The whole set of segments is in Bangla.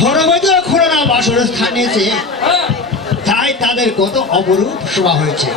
ধর্মজ খুলনা বাসর স্থান এসে তাই তাদের কত অপরূপ শোভা হয়েছে।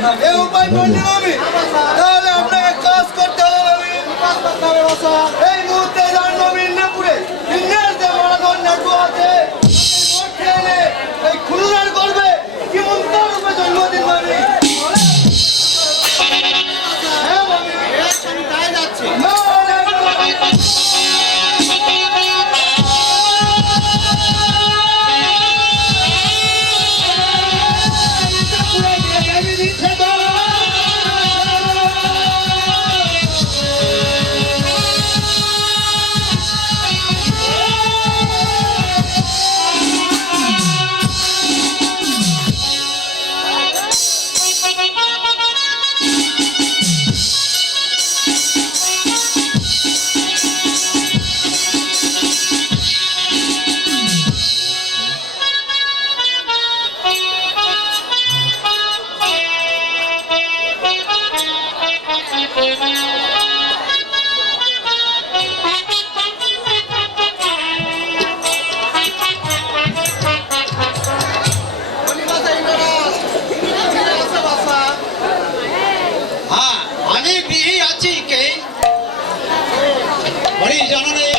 এই উপায় করলাম আমি। তাহলে আপনাকে কাজ করতে হবে আমি। এই মুহূর্তে যান নবীনপুরে ইন্ডিয়ার যে মারাধন নাটু আছে ভোট খেয়ে নে। এই খুলনার করবে কি মন্ত্র রূপে জন্মদিন মানি। হ্যাঁ মামি, আমি তাই যাচ্ছি। না, না, না। হ্যাঁ, আমি বিয়ে আছি কে বলি জননী,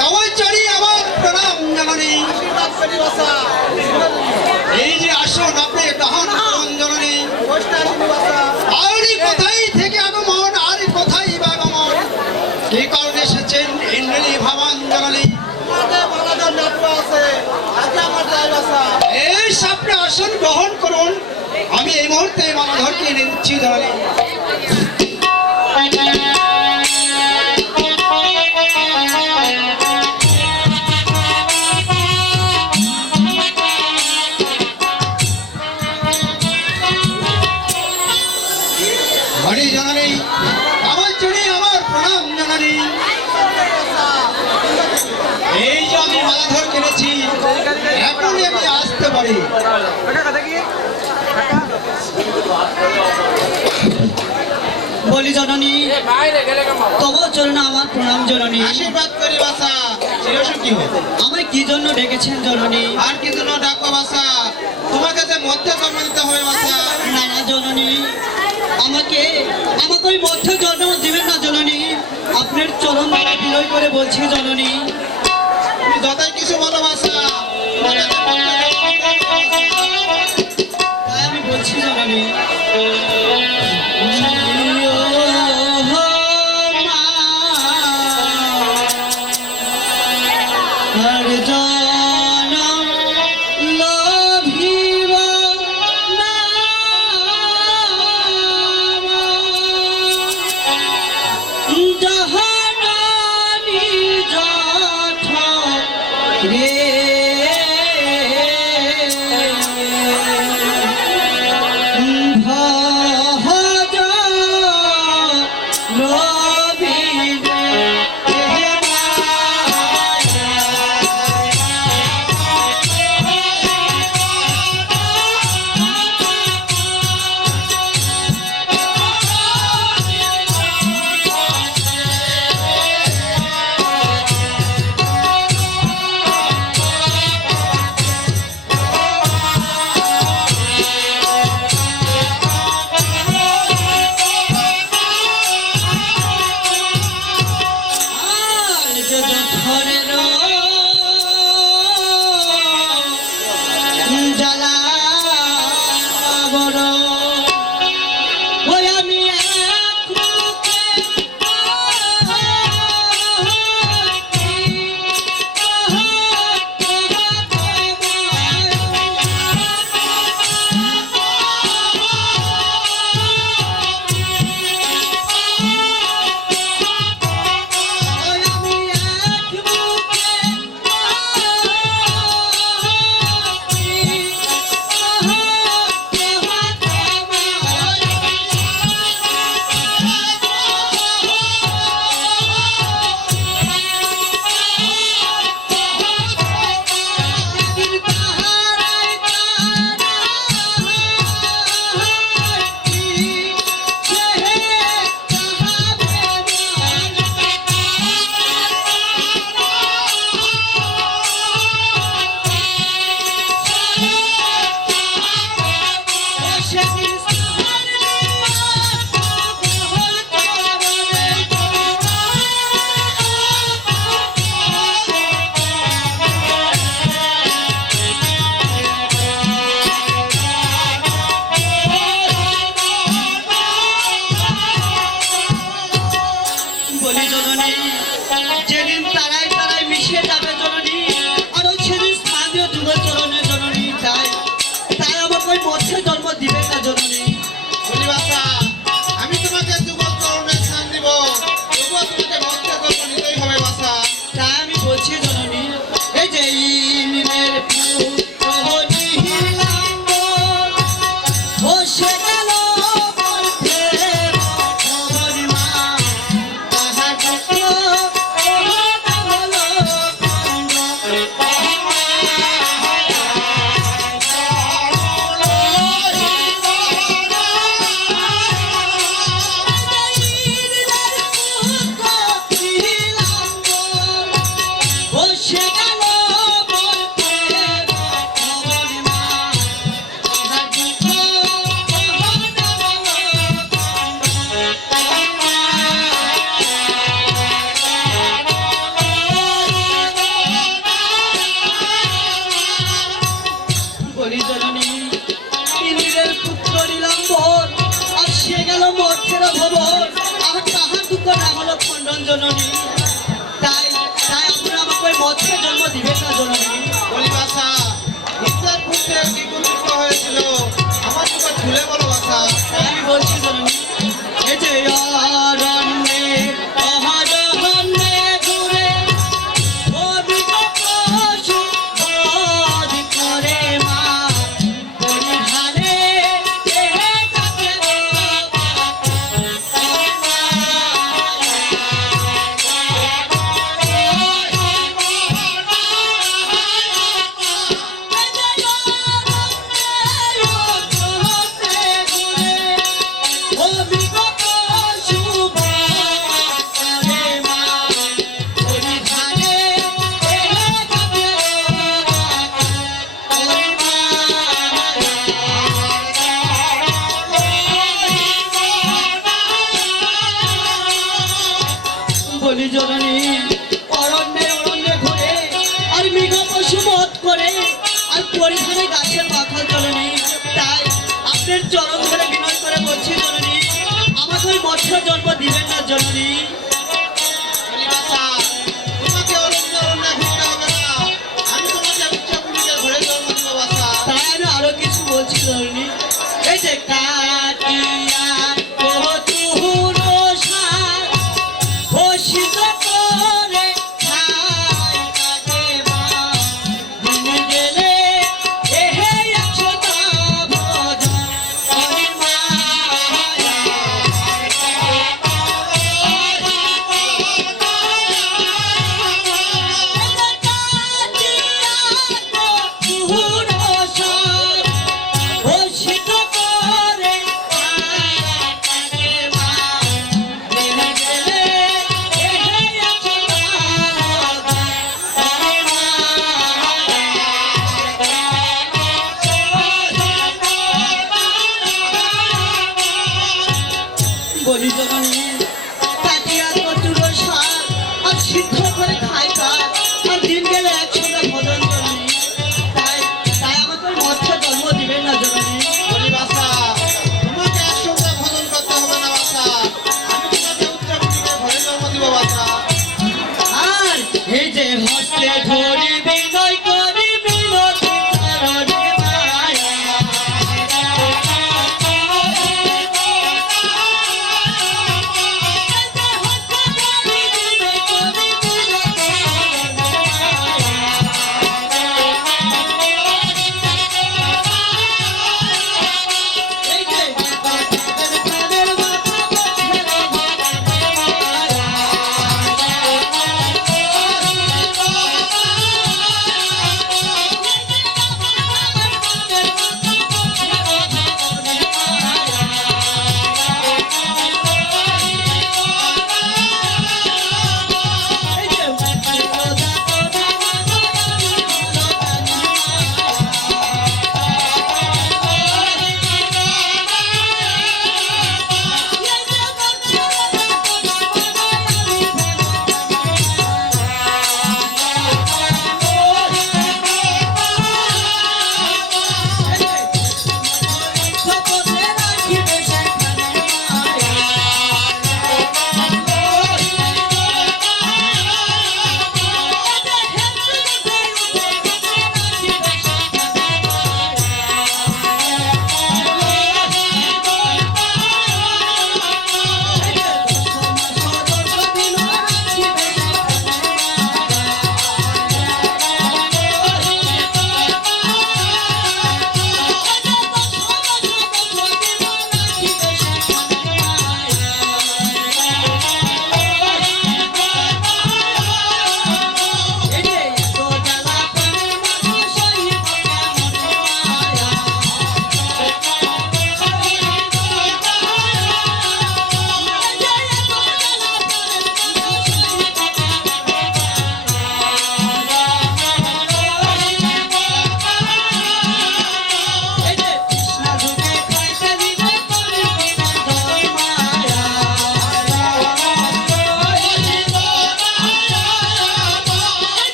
তবে চলি আমার প্রণাম জননী। এই যে আসুন আপনি গ্রহণ করুন জননী। আরই কোথায় থেকে আগমন, আর কোথায় বা আগমন, কি কারণে এসেছেন ইন্দ্রিনী ভাবান জননী? এই সাপটা আসন গ্রহণ করুন, আমি এই মুহূর্তে মালাধরকে এনে দিচ্ছি জননী। হরি জননী, আমার জন্য আমার প্রণাম জননী। এই যে আমি মালাধর কিনেছি, এখনই আমি আসতে পারি। বলি জননী, তবু চলুন আমার প্রণাম জননী। আশীর্বাদ করি বাসা, চিরসুখী হোক। আমায় কি জন্য ডেকেছেন জননী? আর কি জন্য ডাকো বাসা? তোমাকে যে মধ্যে জন্ম দিতে হবে বাসা। না না জননী, আমাকে ওই মধ্য জন্ম দিবেন না জননী। আপনার চরণ ধরে বিনয় করে বলছি জননী। তুমি যতই কিছু বলো বাসা, তোমাকে যে মধ্যে জন্ম দিতে হবে বাসা। তাই আমি বলছি জননী। হর জনম লোভিব না জহননি যথ রে ভজ রবি খণ্ডন জননী। তাই তাই আপনি আমাকে ওই মৎস্য জন্ম দিবেন না জননী। বলি বাসা ইচ্ছার পূর্বে কি গুরুত্ব হয়েছিল আমার তোকে খুলে বলো বাসা। তাই আমি বলছি জননী, এই যে অরণ্যে অহরণ্যে ঘুরে অবিগত পশু বধ করে মা পরিধানে দেহে কাকে বলি জননী, অরণ্যে অরণ্যে ঘুরে আর মৃগ পশু বধ করে আর পরিধানে গাছের মাথা জননী। তাই আপনার চরণ ধরে বিনয় করে বলছি জননী, আমাকে ওই মৎস্য জন্ম দিবেন না জননী। বলি বাসা তোমাকে অরণ্য অরণ্য ঘুরতে হবে না, আমি তোমাকে উচ্চপুরীতে ঘরে জন্ম দিব বাসা। তাই আমি আরো কিছু বলছি জননী, এই যে কাটিয়া কচুর সার ঘোষিত করে খাই কাকে মা দিন গেলে এহে একশোটা ভোজন অনির্মায়া। কাটিয়া কচুর সার ঘোষিত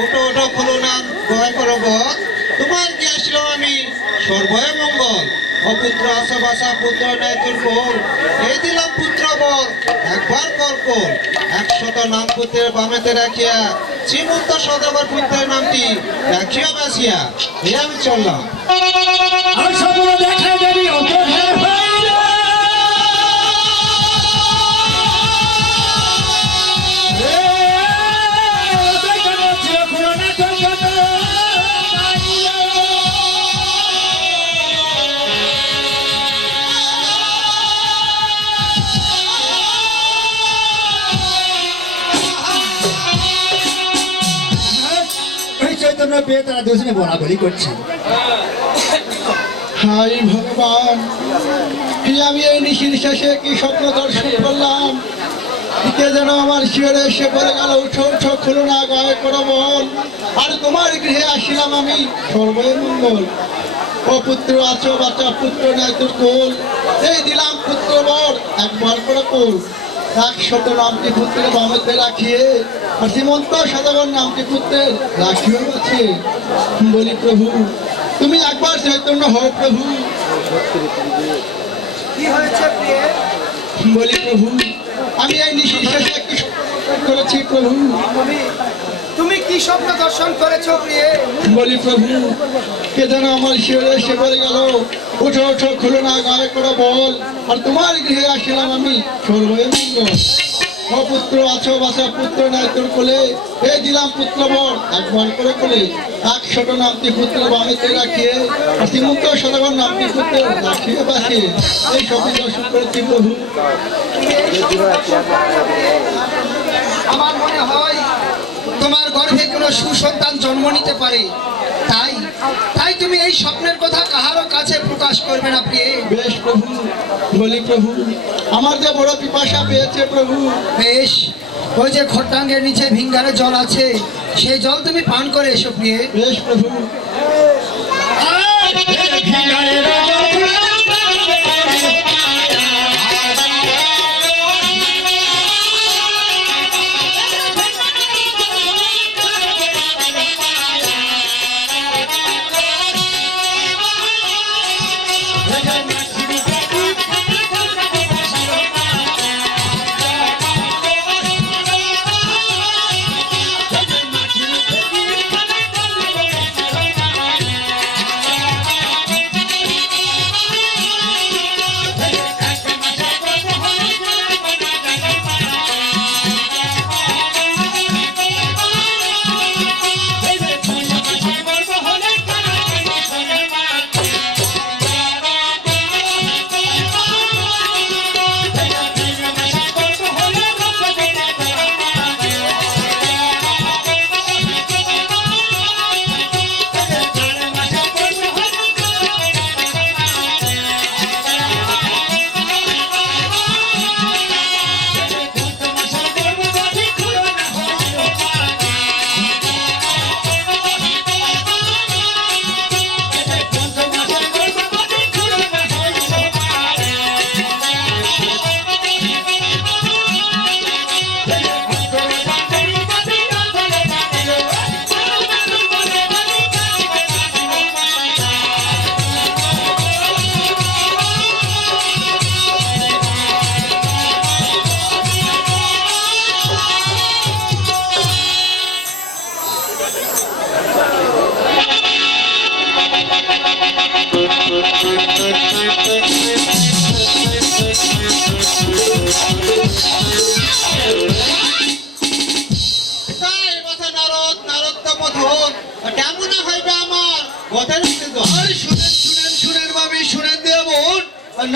ওটো ওটো খুলো না দয়া করো বধ, তোমার কি আসলো আমি সর্বয় মঙ্গল। অপুত্র আসা বাসা পুত্র নেয় তোর কোল, এই দিলাম পুত্র বল একবার কর কোল। 100 নাম পুত্রের বামেতে রাখিয়া, শ্রীমন্ত সদাগর পুত্রের নামটি রাখিয়া বাসিয়া, এই আমি চললাম। আর সবগুলো দেখা যাবি অপরাধ হইল। এ, ওদের কেন ছিল খুলনা জগৎ মাইল। এই চৈতন্য পেয়ে তারা দুজনে বলা বলি করছে। হাই ভগবান, কি আমি এই নিশির শেষে কি স্বপ্ন দর্শন করলাম। কে যেন আমার শিয়রে এসে বলে গেল, উঠো উঠো খুলো না গায়ে করো বল, আর তোমার গৃহে আসিলাম আমি সর্বই মঙ্গল। ও পুত্র আছো বাচ্চা পুত্র নেয় তোর কোল, এই দিলাম পুত্র বর একবার করে কোল। 100 নামটি পুত্রের বামেতে রাখিয়ে, আর শ্রীমন্ত সদাগর নামটি পুত্রের রাখিও আছে। বলি প্রভু তুমি একবার চৈতন্য হও প্রভু। কি হয়েছে প্রিয়ে? বলি প্রভু আমি এই নিশির শেষে একটি স্বপ্ন করেছি প্রভু। তুমি কি স্বপ্ন দর্শন করেছো প্রিয়ে? বলি প্রভু কে যেন আমার শিয়রে এসে বলে গেল, উঠো উঠো খুলো না গায়ে করে বল, আর তোমার গৃহে আসিলাম আমি সর্বই মঙ্গল। ও পুত্র আছো বাসা পুত্র নাই তোর কোলে, এই দিলাম পুত্র বর একবার করে কোলে। 100 নামটি পুত্র বামেতে রাখিয়ে, আর শ্রীমন্ত সদাগর নামটি পুত্র রাখিয়ে বাসে, এই সবই দর্শন করেছি প্রভু। আমার মনে হয় তোমার গর্ভে কোনো সুসন্তান জন্ম নিতে পারে, তাই তাই তুমি এই স্বপ্নের কথা কাহারও কাছে প্রকাশ করবে না প্রিয়ে। বেশ প্রভু। বলি প্রভু আমার যে বড় পিপাসা পেয়েছে প্রভু। বেশ, ওই যে খট্টাঙ্গের নিচে ভিঙ্গারে জল আছে, সেই জল তুমি পান করে এসো প্রিয়ে। বেশ প্রভু।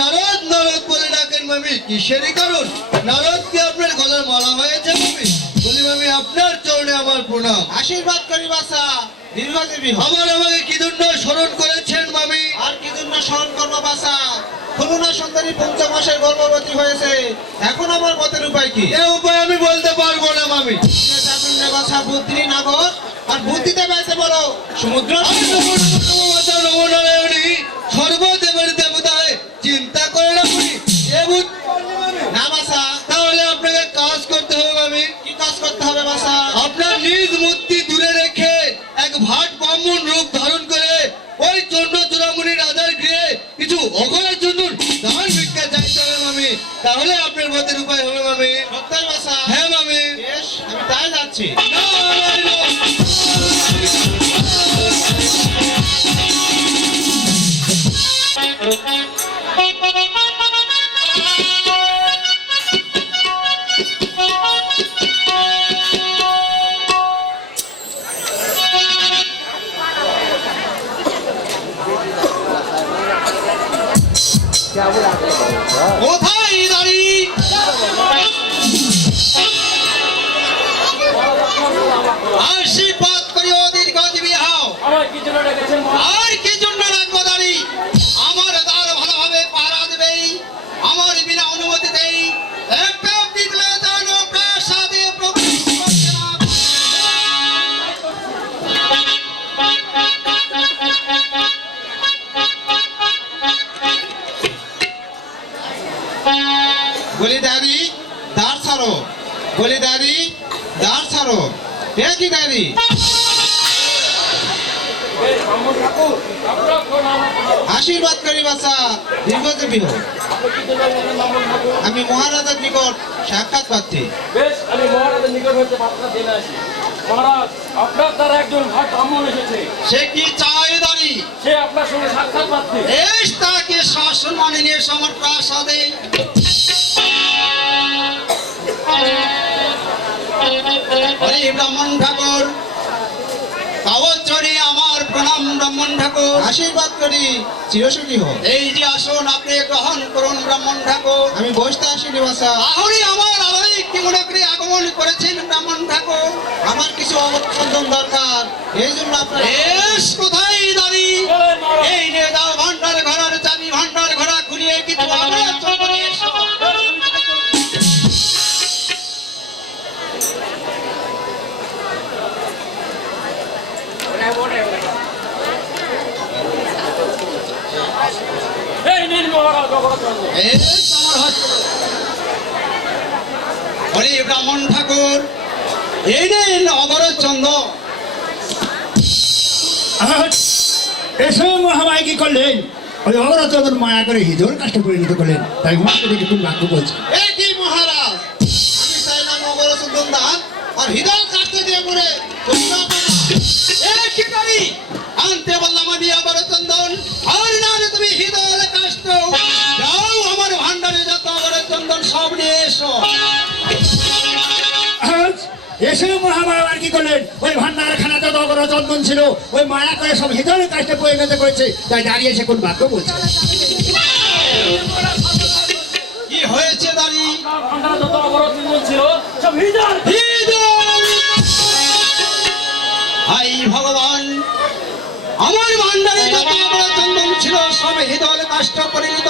নারদ নারদ বলে ডাকেন মামি, কিসেরই কারণ? নারদ কি আপনার গলার মালা হয়েছে মামি? বলি মামি আপনার চরণে আমার প্রণাম, আশীর্বাদ করি বাসা দীর্ঘজীবী হও। আবার আমাকে কি জন্য স্মরণ করেছেন মামি? আর কি জন্য স্মরণ করবো বাসা? খুলনা সুন্দরী 5 মাসের গর্ভবতী হয়েছে, এখন আমার মতের উপায় কি? এ উপায় আমি বলতে পারবো না মামি। বাসা বুদ্ধি নাগর, আর বুদ্ধিতে পাইতে বলো সমুদ্র সর্বদেবের দেবতায় চিন্তা করে না করি না বাসা, তাহলে আপনাকে কাজ করতে হবে আমি কি কাজ করতে হবে বাসা? আপনার নিজ মূর্তি দূরে রেখে এক ভাট ব্রাহ্মণ রূপ ধারণ করে ওই চন্দ্র চূড়ামণি রাজার গৃহে কিছু অঘরের জন্য দান ভিক্ষা চাইতে হবে মামি, তাহলে আপনার মতের উপায় হবে মামি। সত্যই বাসা? হ্যাঁ মামি। বেশ, আমি তাই যাচ্ছি। কোথায় দাঁড়িয়ে আশীর্বাদ করিও দীর্ঘজীবী হও। আর কি জন্য রাখবো দাঁড়ি? আমার দ্বার ভালোভাবে পাহারা দেবেই, আমার বিনা অনুমতিতেই একটা বিদলে যেন প্রাসাদে প্রবেশ করছে না। বলি দাঁড়ি দ্বার ছাড়ো, বলি দাঁড়ি দ্বার ছাড়ো। এ কি দাঁড়ি? আশীর্বাদ করি বাচ্চা, দীর্ঘজীবী হোক। আমি মহারাজার নিকট সাক্ষাৎ প্রার্থী। বেশ, আমি মহারাজের নিকট হতে বার্তা জেনে আসি। মহারাজ, আপনার দ্বারা একজন ভাট ব্রাহ্মণ এসেছে। সে কি চায় দাঁড়ি? সে আপনার সঙ্গে সাক্ষাৎ পাচ্ছে। এস তাকে শাসন মানে নিয়ে এসো আমার প্রাসাদে। হরি ব্রাহ্মণ ঠাকুর, কাগজ চড়ি আমার প্রণাম ব্রাহ্মণ ঠাকুর। আশীর্বাদ করি চিরসুখী হোক। এই যে আসন আপনি গ্রহণ করুন ব্রাহ্মণ ঠাকুর। আমি বসতে আসিনি বাসা। তাহলে আমার আলাদা কি মনে করে আগমন করেছেন ব্রাহ্মণ ঠাকুর? আমার কিছু অবসন্দন দরকার, এই জন্য আপনার এস কোথায় দাঁড়ি? এই যে দাও ভান্ডার ঘরের চাবি, ভান্ডার ঘোড়া খুলিয়ে কিছু আমরা চলে এসো। এই নিন মহারাজ অগ্রচন্দ্র। এস আমার হাতে। হরি ব্রাহ্মণ ঠাকুর, এই নিন অগরচন্দ্র। এসে মহামায় কি করলেন? ওই অগরচন্দ্র মায়া করে হৃদয়ের কাছে পরিণত করলেন, তাই মহাকে দেখে কোন বাক্য বলছে। এ কি মহারাজ, আমি চাইলাম অগরচন্দ্র দান আর হৃদয় কাটতে দিয়ে মরে কি করি? আনতে বললাম আমি অগরচন্দন, আর না রে তুমি হৃদয় কাষ্ট। যাও আমার ভান্ডারে যত অগরচন্দন সব নিয়ে এসো। এসে মহামায়া আর কি করলেন? ওই ভান্ডার খানা যত অগরচন্দন ছিল ওই মায়া করে সব হৃদয়ের কাছে পরিণত করেছে, তাই দাঁড়িয়েছে কোন বাক্য বলছে। কি হয়েছে দাঁড়ি? আপনার ভান্ডারে যত অগ্রচন্দ্র ছিল সব হৃদয়। হাই ভগবান, আমার ভান্ডারে যত অগরচন্দন ছিল সব হৃদয় কাষ্ট পরিণত।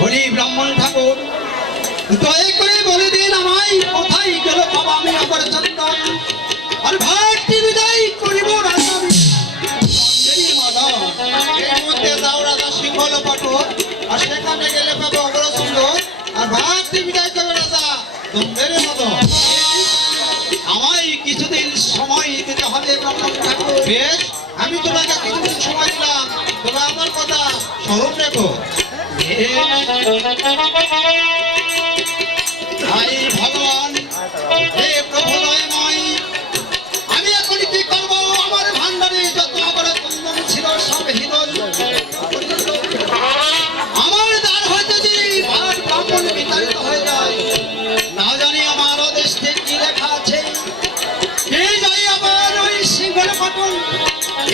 হরি ব্রাহ্মণ ঠাকুর, দয়া করে বলে দিন আমায় কোথায় গেল বাবা আমি অগরচন্দন? আর ভাটটি বিদায় করিব রাজা মাধব। এর মধ্যে যাও রাজা সিংহল পাঠক, আর সেখানে গেলে পাবো অগরচন্দন, আর ভাটটি বিদায় করবে রাজা দন্দের মাধব। আমায় কিছুদিন সময় দিতে হবে ব্রাহ্মণ ঠাকুর। বেশ, আমি তোমাকে কিছুদিন সময় দিলাম, তবে আমার কথা স্মরণ রেখো। ভাই ভগবান, হে প্রভু দয়াময়, আমি এখন কি করব? আমার ভান্ডারে যত অগরচন্দন ছিল সব হৃদয়। আমার দ্বার হইতে যদি ভাট ব্রাহ্মণ বিতাড়িত হয়ে যায়, না জানি আমার দেশে কি লেখা আছে। এই যাই আবার ওই সিংহল পাটন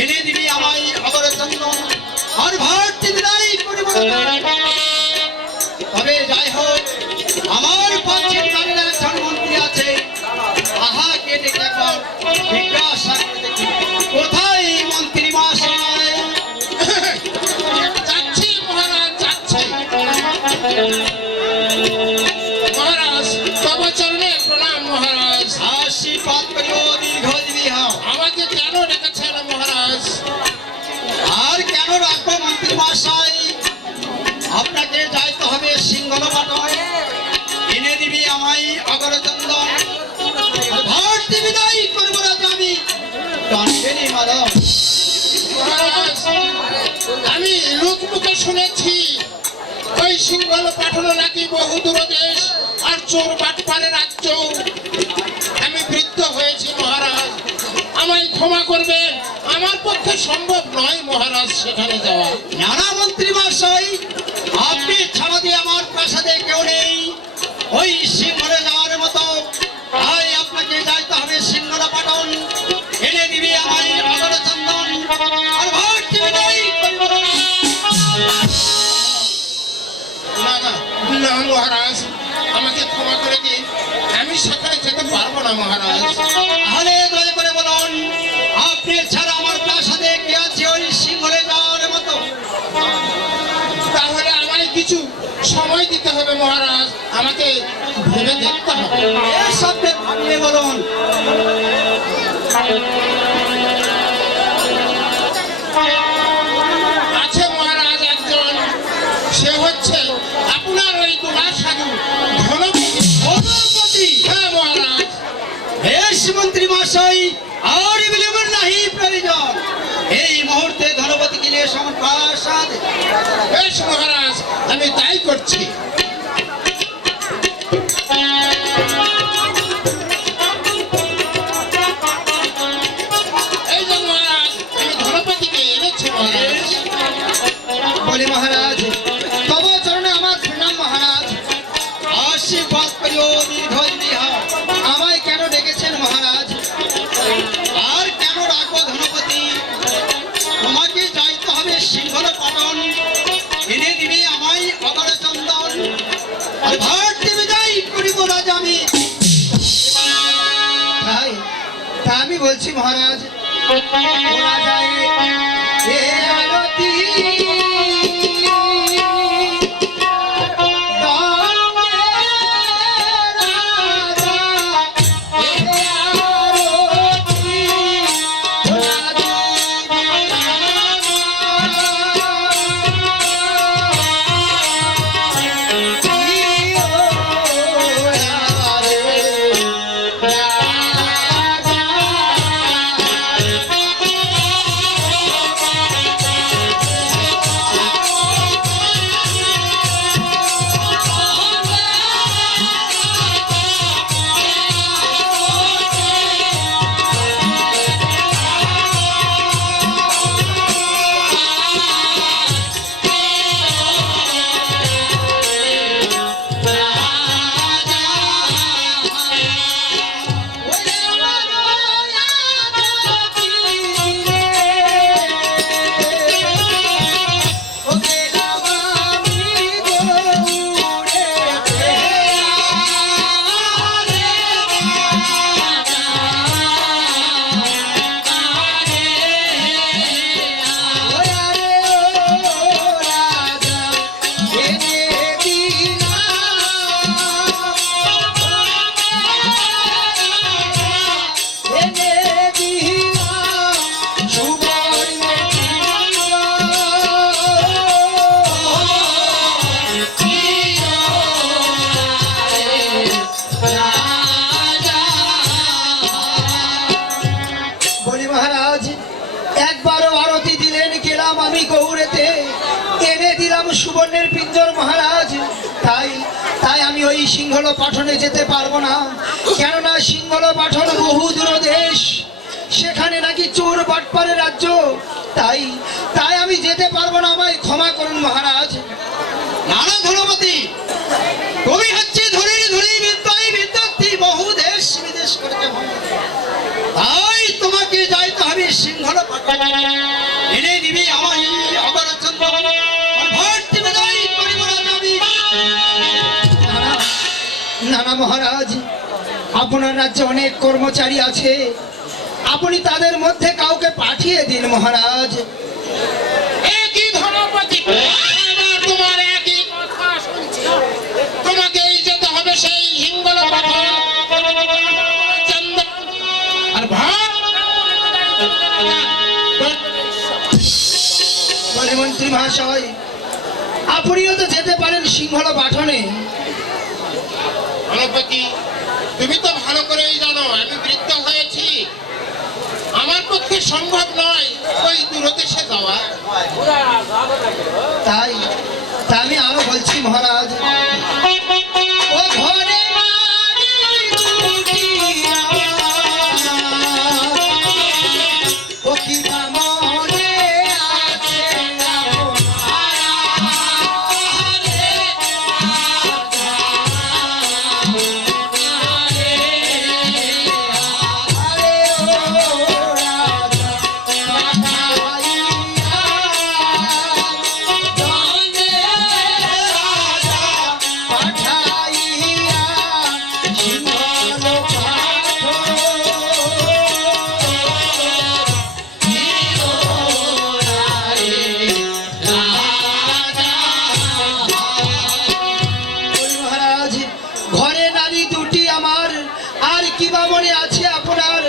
এনে দিবি আমায় অগরচন্দন, আর ভাটটি বিদায় করিব। তবে যাই হোক, আমার পক্ষের বাড়ির একজন মন্ত্রী আছে, তাহাকে ডেকে একবার জিজ্ঞাসা করে দেখি কোথায় মন্ত্রী মহাশয়। যাচ্ছি মহারাজ, যাচ্ছি। মহারাজ, তব চরণে প্রণাম মহারাজ। আশীর্বাদ করিও দীর্ঘজীবী হও। আমাকে কেন সিংহল পাঠন এনে দিবি আমায় অগর চন্দন ভারতী বিদায় করবো রাজা আমি কান্দেনি মাধব। মহারাজ, আমি লোকমুখে শুনেছি ওই সিংহল পাঠানো নাকি বহু দূরদেশ আর চোর বাটপাড়ের রাজ্য। আমি বৃদ্ধ হয়েছি মহারাজ, আমায় ক্ষমা করবেন, আমার পক্ষে সম্ভব নয় মহারাজ সেখানে যাওয়া। নানা মন্ত্রী মহাশয়, আপনি ছাড়া দিয়ে আমার প্রাসাদে কেউ নেই ওই সিংহলে যাওয়ার মতো। তাই আপনাকে যাইতে হবে সিংহলা পাঠন এনে দিবি আমায় অগর চন্দন আর ভারতী বিদায় করবো। না না না মহারাজ, আমাকে ক্ষমা করে দিন, আমি সেখানে যেতে পারবো না মহারাজ। তাহলে দয়া করে বলুন, আপনি ছাড়া আমার প্রাসাদে কে আছে ওই সিংহলে যাওয়ার মতো? তাহলে আমায় কিছু সময় দিতে হবে মহারাজ, আমাকে ভেবে দেখতে হবে। এসব ভাবলে বলুন। আছে মহারাজ একজন, সে হচ্ছে আপনার ওই দুলার সাধু ধনপতি। ধনপতি? হ্যাঁ মহারাজ। বেশ মন্ত্রী মহাশয়, আর বিলম্বের নাহি প্রয়োজন। এই মুহূর্তে ধনপতিকে নিয়ে আমার প্রাসাদ। বেশ মহারাজ, আমি তাই করছি। এই যে মহারাজ, আমি ধনপতিকে এনেছি মহারাজ। বলি মহারাজ, তব চরণে আমার প্রণাম মহারাজ। আশীর্বাদ করিও দীর্ঘজীবী হও। আমায় কেন ডেকেছেন মহারাজ? আর কেন ডাকবো ধনপতি? তোমাকে যাইতে হবে সিংহল পাটন এনে দিবি আমায় অগর চন্দন আর ভারতী বিদায় করিব রাজা আমি। তাই তা আমি বলছি মহারাজ, ওরা যায় এ আরতি সুবর্ণের পিঞ্জর মহারাজ। তাই তাই আমি ওই সিংহল পাঠনে যেতে পারবো না, কেননা সিংহল পাঠন বহু দূরদেশ, সেখানে নাকি চোর বাটপাড়ের রাজ্য। তাই তাই আমি যেতে পারবো না, আমায় ক্ষমা করুন মহারাজ। নানা ধনপতি, তুমি হচ্ছে ধনীর ধনী বিদ্যায় বিদ্যার্থী, বহু দেশ বিদেশ করতে হবে। তাই তোমাকে যাইতে হবে সিংহল পাঠন এনে দিবি আমায় অগর চন্দন আর ভারতী বিদায় করিব রাজা আমি। নানা মহারাজ, আপনার রাজ্যে অনেক কর্মচারী আছে, আপনি তাদের মধ্যে কাউকে পাঠিয়ে দিন মহারাজ। একই ধনপতি, আবার তোমার একই কথা শুনছি। তোমাকেই যেতে হবে সেই হিঙ্গল পাঠন চন্দন আর বলে মন্ত্রী মহাশয়, আপনিও তো যেতে পারেন সিংহল পাঠনে। গণপতি, তুমি তো ভালো করেই জানো আমি বৃদ্ধ হয়েছি, আমার পক্ষে সম্ভব নয় ওই দূরদেশে যাওয়া। তাই তা আমি আরো বলছি মহারাজ, ও ঘরে বাড়ি দুটিয়া, ও কি বা মনে আছে মহারাজ, ঘরে নারী দুটি আমার, আর কি বা মনে আছে আপনার,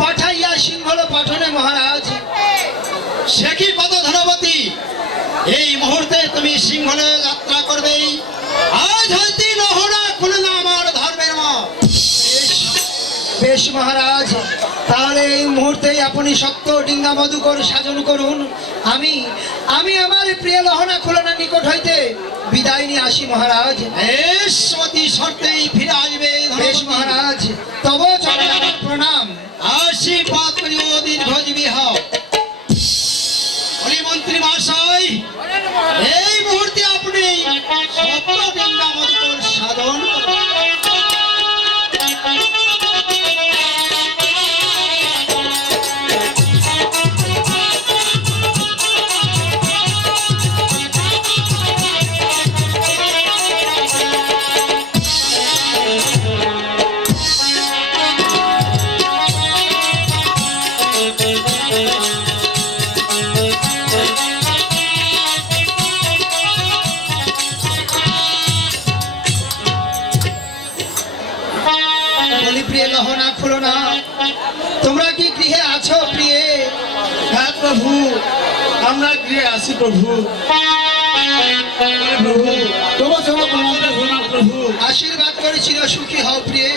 পাঠাইয়া সিংহল পাঠনে মহারাজ। সে কি কত ধনবতী, এই মুহূর্তে তুমি সিংহলে যাত্রা করবে, আজ হইতে নহরা খুলে না আমার ধর্মের মা। বেশ মহারাজ, তাহলে এই মুহূর্তেই আপনি সত্য ডিঙ্গা মধুকর সাধন করুন, আমি আমি আমার প্রিয় লহনা খুলনার নিকট হইতে বিদায় নিয়ে আসি মহারাজ। বেশ, অতি শর্তেই ফিরে আসবে। বেশ মহারাজ, তব চলে আমার প্রণাম, আশীর্বাদ করি ও দীর্ঘজীবী হও। মন্ত্রী মহাশয়, এই মুহূর্তে আপনি সত্য ডিঙ্গা মধুকর সাধন করুন। বলি প্রিয় লহনা খুলো না, তোমরা কি গৃহে আছো প্রিয়ে? হ্যাঁ প্রভু, আমরা গৃহে আসি প্রভু। প্রভু তোমার জন্য প্রণাম প্রভু। আশীর্বাদ করেছিল, সুখী হও প্রিয়ে।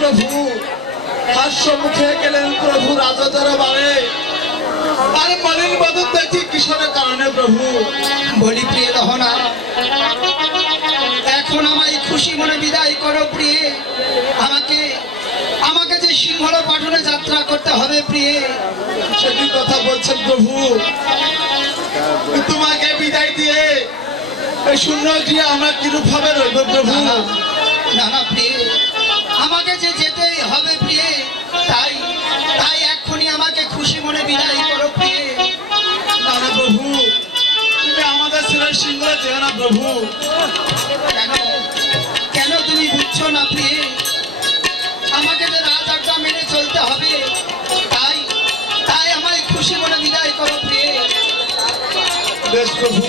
প্রভু হাস্য মুখে গেলেন প্রভু রাজা বারে, আর মলিন বদন দেখি কিসের কারণে প্রভু? বলি প্রিয় লহনা, এখন আমায় খুশি মনে বিদায় করো প্রিয়ে। আমাকে আমাকে যে সিংহল পাঠনে যাত্রা করতে হবে প্রিয়ে। সেটি কথা বলছেন প্রভু, তোমাকে বিদায় দিয়ে এই শূন্য গৃহে আমরা কিরূপ ভাবে রইব প্রভু? না না প্রিয়ে, আমাকে যে যেতেই হবে প্রিয়ে, তাই তাই এক্ষুনি আমাকে খুশি মনে বিদায় করো প্রিয়ে। না না প্রভু, তুমি আমাদের ছেলের সিংহলে যেও না প্রভু। কেন কেন তুমি বুঝছো না প্রিয়ে? আমাকে যে রাজ আজ্ঞা মেনে চলতে হবে, তাই তাই আমায় খুশি মনে বিদায় করো প্রিয়ে। বেশ প্রভু,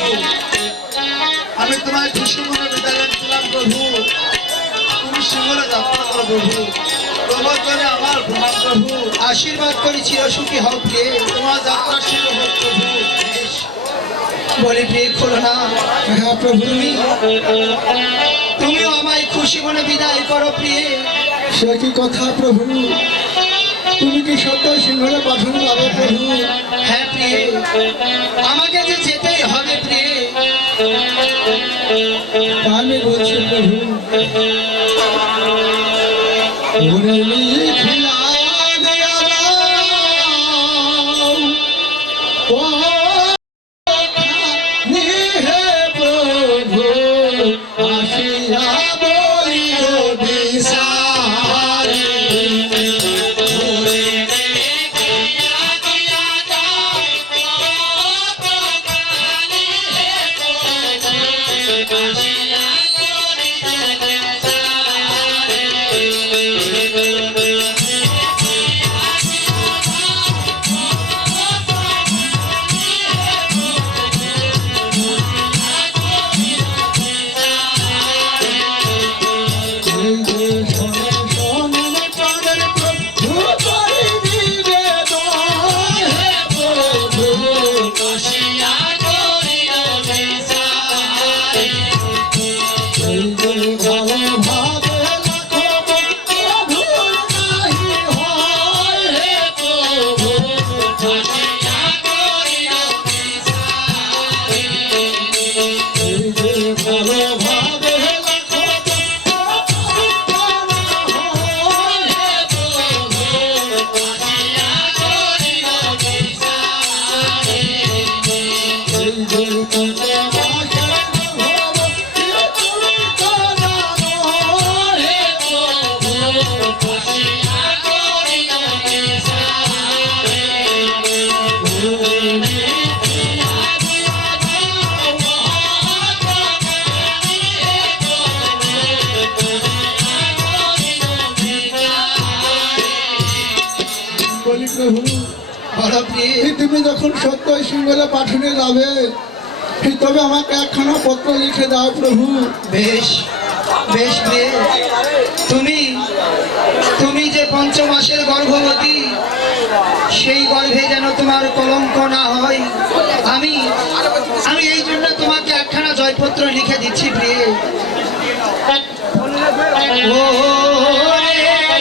আমি তোমায় খুশি মনে বিদায় দিলাম প্রভু। তুমি সিংহলে যাত্রা করো প্রভু। তোমার জন্য আমার প্রণাম প্রভু। আশীর্বাদ করি চিরসুখী হও প্রিয়ে। তোমার যাত্রা শুরু হোক প্রভু। বেশ। বলি প্রিয়ে খোলো না। হ্যাঁ প্রভু। তুমিও আমায় খুশি মনে বিদায় করো প্রিয়ে। সে কি কথা প্রভু, তুমি কি সত্য সিংহলে পাঠন যাবে প্রভু? হ্যাঁ প্রিয়ে, আমাকে যে যেতেই হবে প্রিয়ে। আমি বলছি প্রভু, ওরে লিখিলা দেয়া দাও, ওখানে হে প্রভু, আসিয়া বলিও বিসারি। বলি প্রভু, বলো প্রিয়ে। তুমি যখন সত্যই সিংহলে পাঠনে যাবে, তবে আমাকে একখানা পত্র লিখে দাও প্রভু। বেশ বেশ প্রিয়ে। তুমি যে 5 মাসের গর্ভবতী, সেই গর্ভে যেন তোমার কলঙ্ক না হয়, আমি এই জন্য তোমাকে একখানা জয়পত্র লিখে দিচ্ছি প্রিয়ে। ও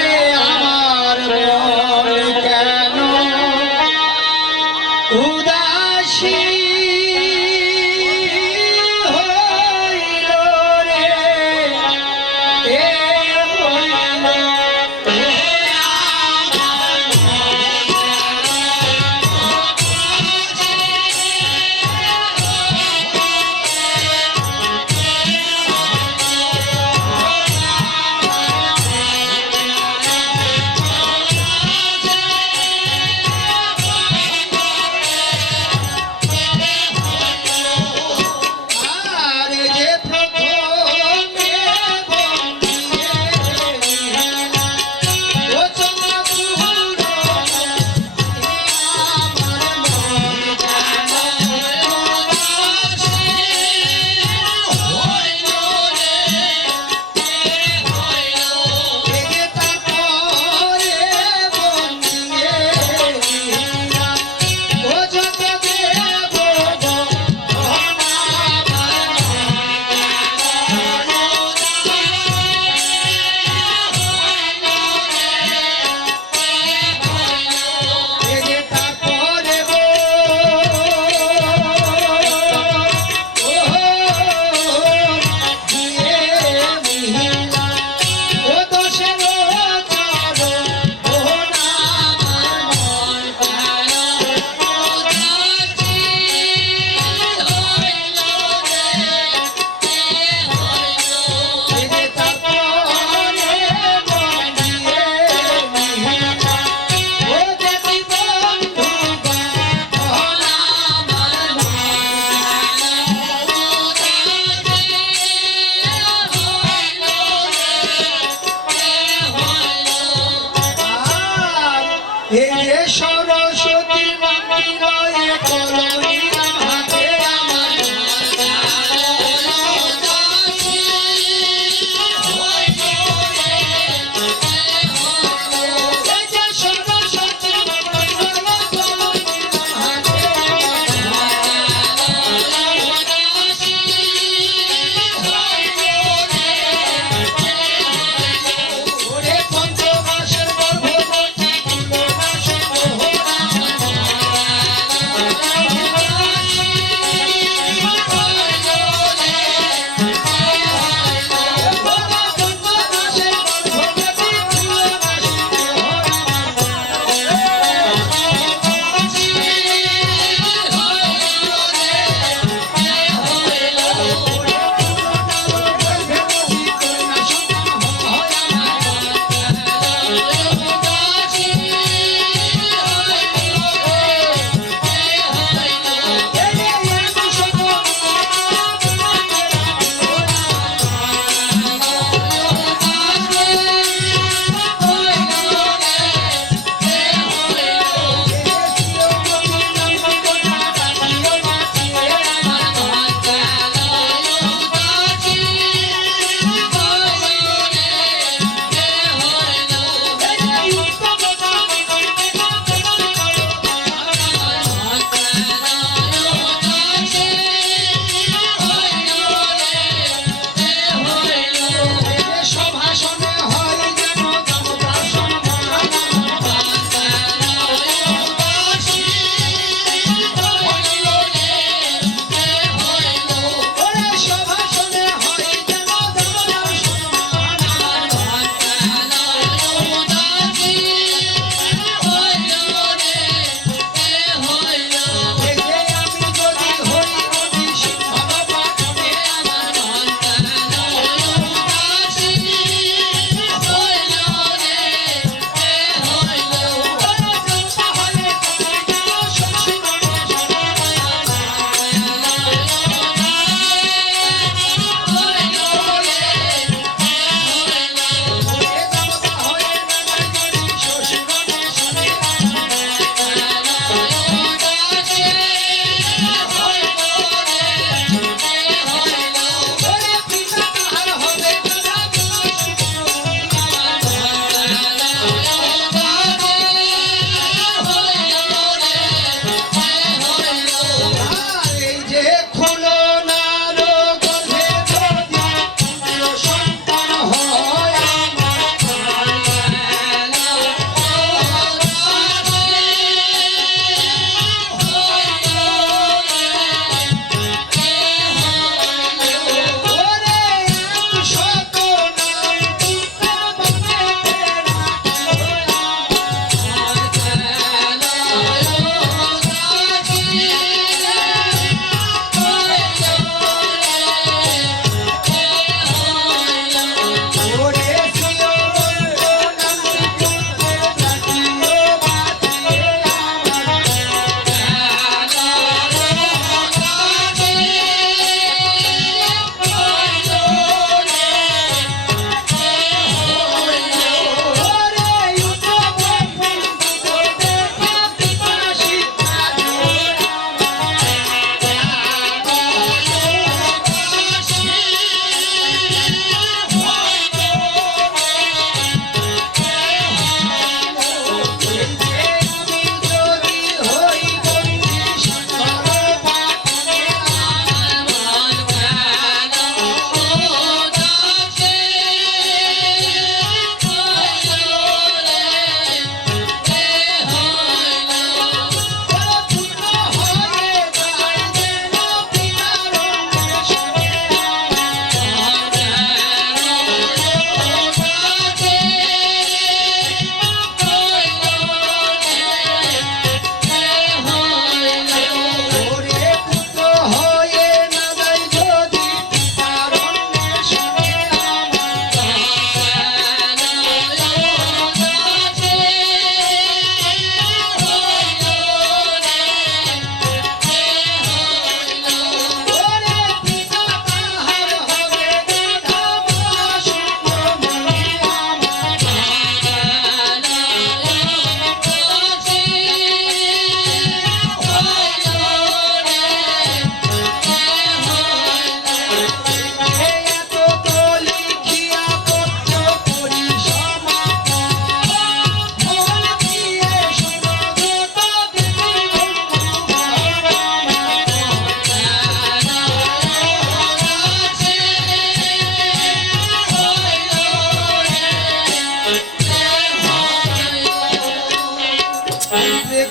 রে আমার মন কেন উদাসী হইল রে, এ হইল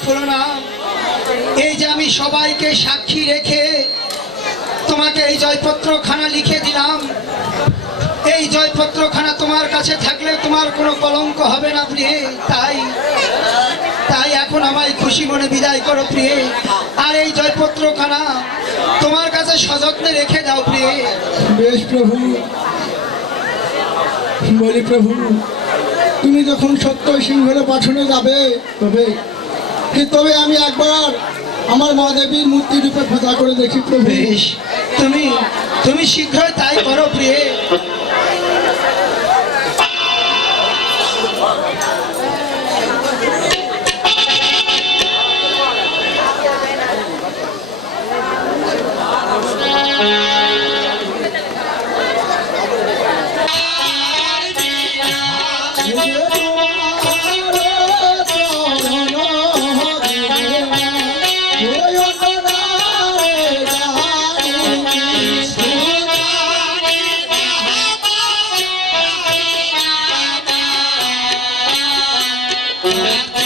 খোলো না। এই যে আমি সবাইকে সাক্ষী রেখে তোমাকে এই জয়পত্রখানা লিখে দিলাম, এই জয়পত্রখানা তোমার কাছে থাকলে তোমার কোনো কলঙ্ক হবে না প্রিয়ে। তাই তাই এখন আমায় খুশি মনে বিদায় করো প্রিয়ে। আর এই জয়পত্রখানা তোমার কাছে সযত্নে রেখে দাও প্রিয়ে। বেশ প্রভু, বলি প্রভু, তুমি যখন সত্য সিংহলে পাঠনে যাবে তবে আমি একবার আমার মা দেবীর মূর্তি রূপে পূজা করে দেখি প্রভু। বেশ, তুমি শীঘ্রই তাই করো প্রিয়ে। Thank you.